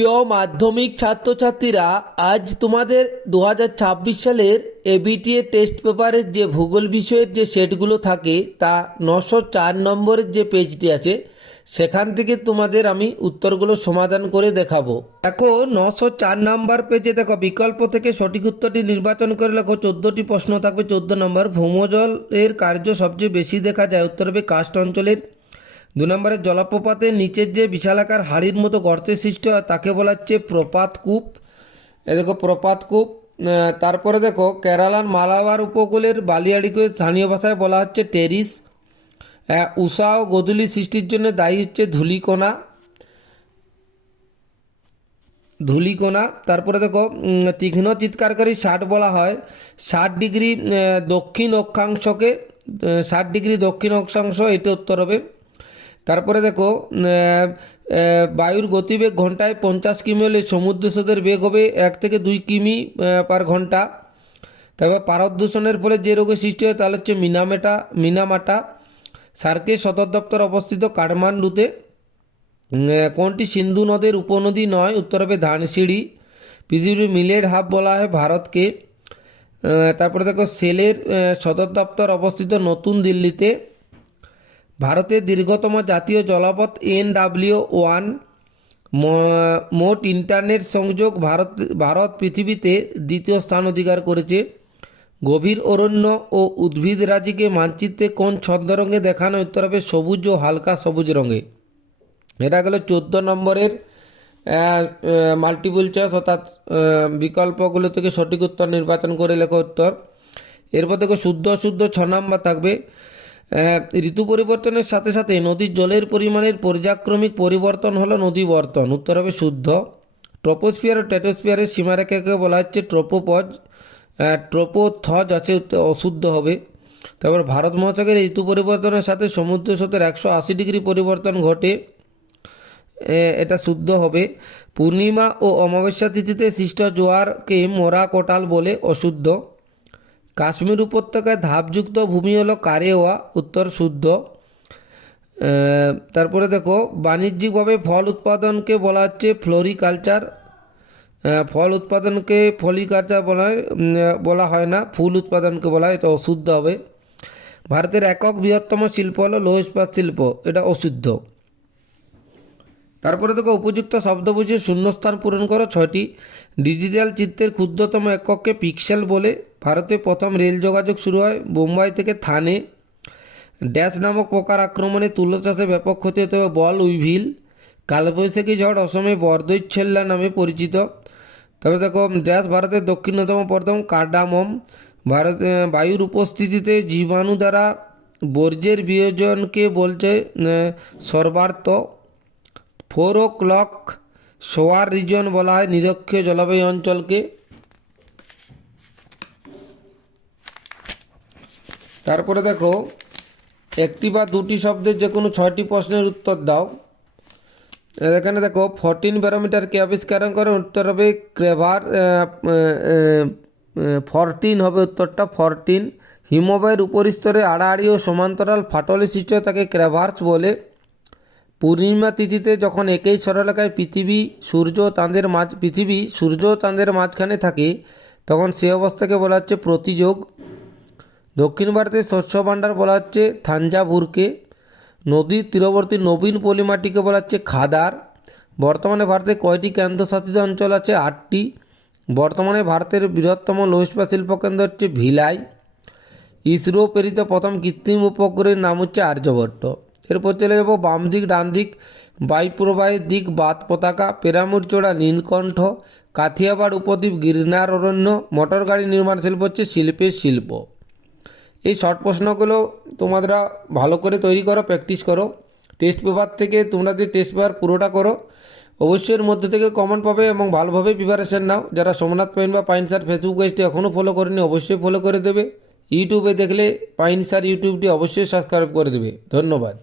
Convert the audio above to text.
প্রিয় মাধ্যমিক ছাত্রছাত্রীরা, আজ তোমাদের 2026 সালের এবিটিএ টেস্ট পেপারের যে ভূগোল বিষয়ের যে সেটগুলো থাকে তা 904 নম্বরের যে পেজটি আছে সেখান থেকে তোমাদের আমি উত্তরগুলো সমাধান করে দেখাবো। দেখো 904 নম্বর পেজে দেখো বিকল্প থেকে সঠিক উত্তরটি নির্বাচন করে লেখো। 14টি প্রশ্ন থাকবে। 14 নম্বর, ভৌমজলের কার্য সবচেয়ে বেশি দেখা যায়? উত্তর হবে কাস্ট অঞ্চলের। 2 নম্বরে, জলপ্রপাতের নিচের যে বিশালাকার হাড়ির মতো গর্তের সৃষ্টি হয় তাকে বলা হচ্ছে প্রপাতকূপ। এ দেখো প্রপাতকূপ। তারপরে দেখো কেরালার মালাবার উপকূলের বালিয়াড়িকে স্থানীয় ভাষায় বলা হচ্ছে টেরিস। উষা ও গোধূলি সৃষ্টির জন্য দায়ী হচ্ছে ধূলিকণা। তারপরে দেখো তীক্ষ্ণ চিৎকারকারী 60 বলা হয় 60 ডিগ্রি দক্ষিণ অক্ষাংশকে। 60 ডিগ্রি দক্ষিণ অক্ষাংশ, এটা উত্তর হবে। তারপরে দেখো বায়ুর গতিবেগ ঘন্টায় 50 কিমি হলে সমুদ্র স্রোতের বেগ হবে 1 থেকে 2 কিমি পার ঘন্টা। তারপর পারদ দূষণের ফলে যে রোগের সৃষ্টি হয় তাহলে হচ্ছে মিনামাটা। সার্কের সদর দপ্তর অবস্থিত কাঠমান্ডুতে। কোনটি সিন্ধু নদের উপনদী নয়? উত্তর হবে ধানসিঁড়ি। পৃথিবীর মিলেট হাব বলা হয় ভারতকে। তারপরে দেখো সেলের সদর দপ্তর অবস্থিত নতুন দিল্লিতে। ভারতের দীর্ঘতম জাতীয় জলপথ NW1। মোট ইন্টারনেট সংযোগ ভারত পৃথিবীতে দ্বিতীয় স্থান অধিকার করেছে। গভীর অরণ্য ও উদ্ভিদরাজিকে মানচিত্রে কোন ছদ্মরঙে দেখানো? উত্তর হবে সবুজ ও হালকা সবুজ রঙে। এটা গেল 14 নম্বরের মাল্টিপল চয়েস, অর্থাৎ বিকল্পগুলো থেকে সঠিক উত্তর নির্বাচন করে লেখো উত্তর। এরপর দেখো শুদ্ধ অশুদ্ধ 6 নম্বর থাকবে। ঋতু পরিবর্তনের সাথে সাথে নদীর জলের পরিমাণের পর্যায়ক্রমিক পরিবর্তন হলো নদীবর্তন। উত্তর হবে শুদ্ধ। ট্রপোস্ফিয়ার ও টেটোস্ফিয়ারের সীমারেখাকে বলা হচ্ছে ট্রোপোথজ আছে, অশুদ্ধ হবে। তারপর ভারত মহাসাগরের ঋতু পরিবর্তনের সাথে সমুদ্র স্রোতের 180 ডিগ্রি পরিবর্তন ঘটে, এটা শুদ্ধ হবে। পূর্ণিমা ও অমাবস্যা তিথিতে সৃষ্ট জোয়ারকে মোরা কোটাল বলে, অশুদ্ধ। কাশ্মীর উপত্যকায় ধাপযুক্ত ভূমি হলো কারেওয়া, উত্তর শুদ্ধ। তারপরে দেখো বাণিজ্যিকভাবে ফল উৎপাদনকে বলা হচ্ছে ফ্লোরিকালচার। ফল উৎপাদনকে ফ্লোরিকালচার বলা হয় না, ফুল উৎপাদনকে বলা হয়, এটা অশুদ্ধ হবে। ভারতের একক বৃহত্তম শিল্প হলো লৌহ ইস্পাত শিল্প, এটা অশুদ্ধ। তারপরে দেখো উপযুক্ত শব্দ বুঝিয়ে শূন্যস্থান পূরণ করো 6টি। ডিজিটাল চিত্রের ক্ষুদ্রতম এককে পিক্সেল বলে। ভারতে প্রথম রেল যোগাযোগ শুরু হয় বোম্বাই থেকে থানে। ড্যাশ নামক পোকার আক্রমণে তুলো চাষে ব্যাপক ক্ষতি হতে হবে বল উইভিল। কালবৈশাখী ঝড় অসমে বরদৈচ্ছেল্লা নামে পরিচিত। তবে দেখো ড্যাশ ভারতের দক্ষিণতম পর্বত কার্ডামম। বায়ুর উপস্থিতিতে জীবাণু দ্বারা বর্জ্যের বিয়োজনকে বলছে সর্বার্থ। 4 o'clock শোয়ার রিজন বলা হয় নিরক্ষীয় জলবায়ু অঞ্চলকে। তারপরে দেখো একটি বা দুটি শব্দের যে কোনো 6টি প্রশ্নের উত্তর দাও। এখানে দেখো 14 ব্যারোমিটারকে আবিষ্কার করে, উত্তর হবে ক্রেভার। 14 হবে উত্তরটা, 14। হিমবাহের উপরিস্তরে আড়াআড়ি ও সমান্তরাল ফাটলে সৃষ্টি হয় তাকে ক্রেভার্স বলে। পূর্ণিমা তিথিতে যখন একই সরলরেখায় পৃথিবী সূর্য ও চাঁদের মাঝখানে থাকে তখন সে অবস্থাকে বলা হচ্ছে প্রতিযোগ। দক্ষিণ ভারতের শস্য ভাণ্ডার বলা হচ্ছে থাঞ্জাভুরকে। নদীর তীরবর্তী নবীন পলিমাটিকে বলা হচ্ছে খাদার। বর্তমানে ভারতে কয়টি কেন্দ্রশাসিত অঞ্চল আছে? 8টি। বর্তমানে ভারতের বৃহত্তম লৌহ ইস্পাত শিল্পকেন্দ্র হচ্ছে ভিলাই। ইসরো প্রেরিত প্রথম কৃত্রিম উপগ্রহের নাম হচ্ছে আর্যভট্ট। এরপর চলে যাবো বাম দিক ডান দিক। বায়ুপ্রবাহের দিক বাত পতাকা। পেরামুরচোড়া নীলকণ্ঠ। কাথিয়াবাড় উপদ্বীপ গিরনার অরণ্য। মোটর গাড়ি নির্মাণ শিল্প হচ্ছে শিল্পের শিল্প। এই শর্ট প্রশ্নগুলো তোমরা ভালো করে তৈরি করো, প্র্যাকটিস করো। টেস্ট পেপার থেকে তোমরা যে টেস্ট পেপার পুরোটা করো, অবশ্যই এর মধ্যে থেকে কমন পাবে এবং ভালোভাবে প্রিপারেশন নাও। যারা সোমনাথ পাইন বা পাইন স্যার ফেসবুক পেজটি এখনও ফলো করেনি অবশ্যই ফলো করে দেবে। ইউটিউবে দেখলে পাইন স্যার ইউটিউবটি অবশ্যই সাবস্ক্রাইব করে দেবে। ধন্যবাদ।